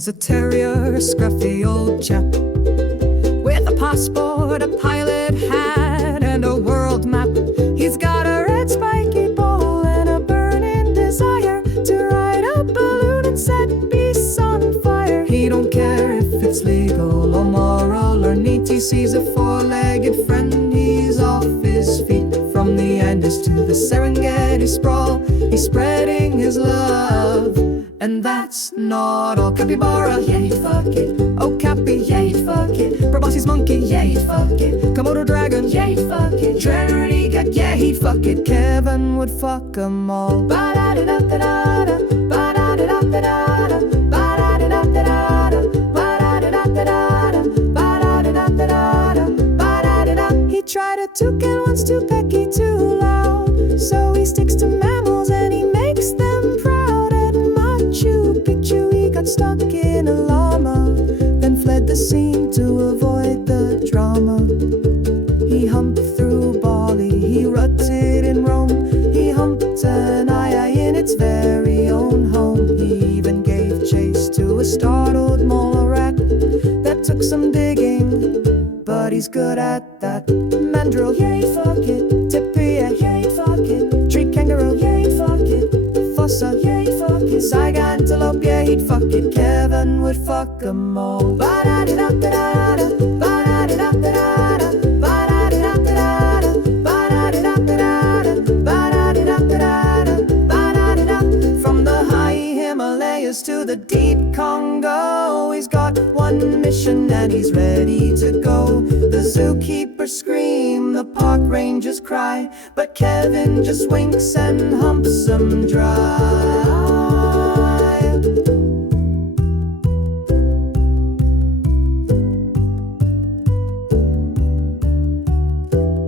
Kevin's a terrier, a scruffy old chap, with a passport, a pilot hat, and a world map. He's got a red spiky ball and a burning desire to ride a balloon and set beasts on fire. He don't care if it's legal or moral or neat. He sees a four-legged friend, he's off his feet. From the Andes to the Serengeti sprawl, he's spreading his love. And that's not all. Capybara, yeah, he'd fuck it. Okapi, yeah, he'd fuck it. Proboscis monkey, yeah, he'd fuck it. Komodo dragon, yeah, he'd fuck it. Trenoriga, yeah, he'd fuck it. Kevin would fuck 'em all. Ba-da-da-da-da-da, ba-da-da-da-da-da, ba-da-da-da-da-da, ba-da-da-da-da-da, ba-da-da-da-da-da, ba-da-da-da. He tried a toucan once, too pecky, too loud, so he sticks to mammals and he makes them proud. Machu Picchu, he got stuck in a llama, then fled the scene to avoid the drama. He humped through Bali, he rutted in Rome, he humped an eye in its very own home. He even gave chase to a startled mole rat that took some digging, but he's good at that. Mandrill, yeah, he'd fuck it. Tippy, yeah, he'd fuck it. Tree kangaroo, yeah, he'd fuck it. Fossa, yeah, he'd fuck it. Saiga antelope, yeah, he'd fuck it. Kevin would fuck 'em all. Ba-da-da-da-da-da, ba-da-da-da-da-da, ba-da-da-da-da-da, ba-da-da-da-da-da, ba-da-da-da-da-da, ba-da-da-da. From the high Himalayas to the deep Congo, he's got one mission and he's ready to go. The zookeepers scream, the park rangers cry, but Kevin just winks and humps 'em dry.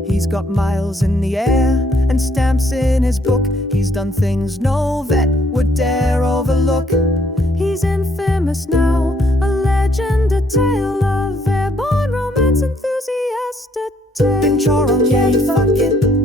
He's got miles in the air and stamps in his book. He's done things no vet would dare overlook. He's infamous now, a legend, a tale of airborne romance enthusiast. Binchorong, yeah, he'd fuck it.